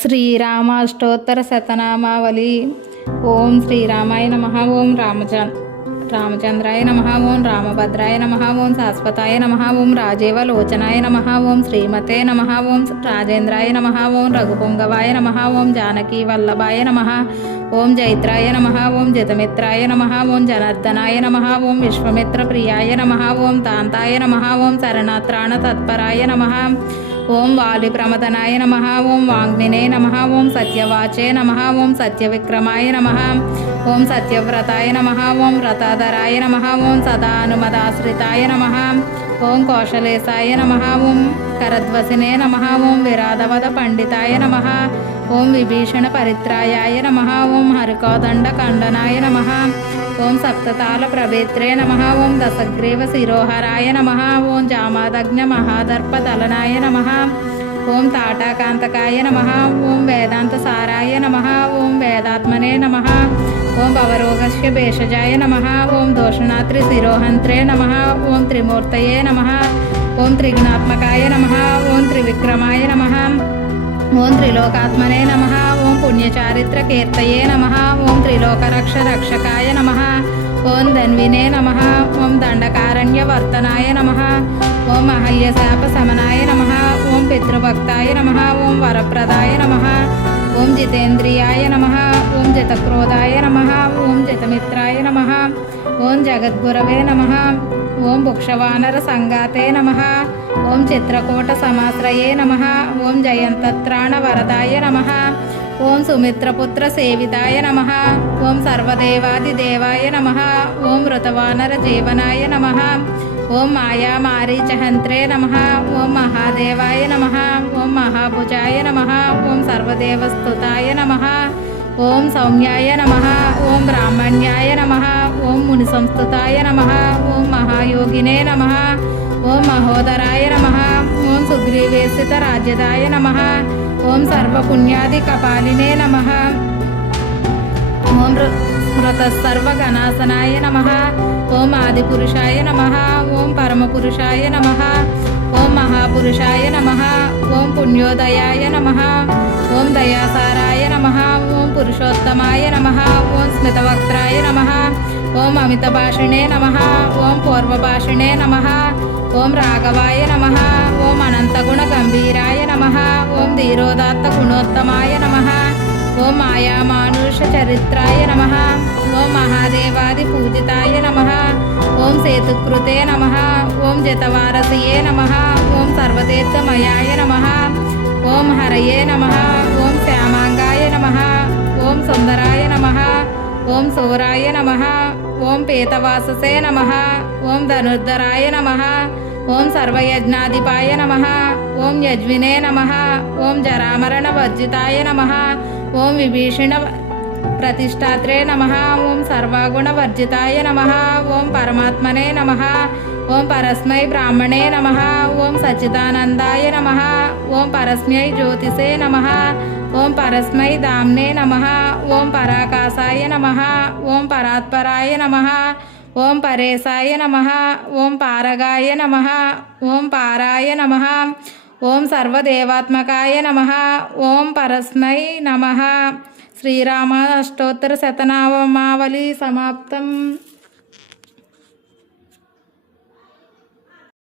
శ్రీరామాష్టోత్తర శతనామావళి. ఓం శ్రీరామాయ నమః. ఓం రామచంద్రాయ నమః. ఓం రామభద్రాయ నమః. ఓం శాశ్వతాయ నమః. ఓం రాజేవలోచనాయ నమః. ఓం శ్రీమతే నమః. ఓం రాజేంద్రాయ నమః. ఓం రఘుపుంగవాయ నమః. ఓం జానకీ వల్లభాయ నమః. ఓం జైత్రాయ నమః. ఓం జతమిత్రాయ నమః. ఓం జనార్దనాయ నమః. ఓం విశ్వమిత్ర ప్రియాయ నమః. ఓం తాంతాయ నమః. ఓం శరణత్రాణ తత్పరాయ నమః. ఓం వాలి ప్రమదనాయ నమః. ఓం వాంగ్మినే నమః. ఓం సత్యవాచే నమః. ఓం సత్యవిక్రమాయ నమః. ఓం సత్యవ్రతాయ నమః. ఓం వ్రతాధరాయ నమః. ఓం సదానుమదాశ్రితాయ నమః. ఓం కౌశలేశాయ నమః. ఓం కరధ్వసినే నమః. ఓం విరాధవద పండితాయ నమః. ఓం విభీషణ పరిత్రాయాయ నమః. ఓం హరికోదండ ఖండనాయ నమః. ఓం సప్తతాళ ప్రభేత్రే నమః. ఓం దశగ్రీవ శిరోహరాయ నమః. ఓం జామాదగ్న మహాదర్ప దళనాయ నమః. ఓం తాటాకాంతకాయ నమః. ఓం వేదాంత సారాయ నమః. ఓం వేదాత్మనే నమః. ఓం భవరోగస్య భేషజాయ నమః. ఓం దోషణాత్రి శిరోహంత్రే నమః. ఓం త్రిమూర్తయే నమః. ఓం త్రిగుణాత్మకాయ నమః. ఓం త్రివిక్రమాయ నమః. ఓం త్రిలోకాత్మనే నమః. ఓం పుణ్యచారిత్ర కీర్తయే నమః. ఓం త్రిలోకరక్ష రక్షకాయ నమః. ఓం ధన్వినే నమః. ఓం దండకారణ్య వర్తనాయ నమః. ఓం అహల్యశాప శమనాయ నమః. ఓం పితృభక్తాయ నమః. ఓం వరప్రదాయ నమః. ఓం జితేంద్రియాయ నమః. ఓం జితక్రోధాయ నమః. ఓం జితమిత్రాయ నమః. ఓం జగద్గురవే నమః. ఓం భుక్షవానర సంగాతే నమః. ఓం చిత్రకూట సమాశ్రయే నమః. ఓం జయంతత్రాణ వరదాయ నమః. ఓం సుమిత్రపుత్ర సేవితాయ నమః. ఓం సర్వదేవాదిదేవాయ నమః. ఓం ఋతవానర జీవనాయ నమః. ఓం మాయా మారీచహంత్రే నమః. ఓం మహాదేవాయ నమః. ఓం మహాభుజాయ నమః. ఓం సర్వదేవస్తుతాయ నమః. ఓం సౌమ్యాయ నమః. ఓం బ్రాహ్మణ్యాయ నమః. ఓం ముని సంస్థుతాయ నమః. ఓం మహాయోగినే నమః. ఓం మహోదరాయ నమః. ఓం సుగ్రీవేశిత రాజ్యదాయ నమః. ఓం సర్వపుణ్యాది కపాలినే నమః. ఓం స్మృతసర్వగణాసనాయ నమః. ఓం ఆదిపురుషాయ నమః. ఓం పరమపురుషాయ నమః. ఓం మహాపురుషాయ నమః. ఓం పుణ్యోదయాయ నమః. ఓం దయాసారాయ నమః. ఓం పురుషోత్తమాయ నమః. ఓం స్మితవక్త్రాయ నమః. ఓం అమితభాషిణే నమః. ఓం పూర్వభాషిణే నమః. ఓం రాఘవాయ నమః. ఓం అనంతగుణ గంభీరాయ నమః. ఓం ధీరోదాత్త గుణోత్తమాయ నమః. ఓం మాయామానుష చరిత్రాయ నమః. ఓం మహాదేవాది పూజితాయ నమః. ఓం సేతుకృతే నమః. ఓం జతవారసియే నమః. ఓం సర్వతీర్థమయాయ నమః. ఓం హరయే నమః. ఓం శ్యామాంగాయ నమః. ఓం సుందరాయ నమః. ఓం సూరాయ నమః. ఓం పీతవాససే నమః. ఓం ధనుర్ధరాయ నమః. ఓం సర్వయజ్ఞాధిపాయ నమః. ఓం యజ్వినే నమః. ఓం జరామరణ వర్జితాయ నమః. ఓం విభీషణ ప్రతిష్టాత్రే నమః. ఓం సర్వగుణ వర్జితాయ నమః. ఓం పరమాత్మనే నమః. ఓం పరస్మై బ్రాహ్మణే నమః. ఓం సచ్చిదానందాయ నమః. ఓం పరస్మై జ్యోతిషే నమః. ఓం పరస్మై దామ్నే నమః. ఓం పరాకాశాయ నమః. ఓం పరాత్పరాయ నమః. ఓం పరేశాయ నమః. ఓం పారగాయ నమః. ఓం పారాయ నమః. ఓం సర్వదేవాత్మకాయ నమః. ఓం పరస్మై నమః. శ్రీరామ అష్టోత్తర శతనామావళి సమాప్తం.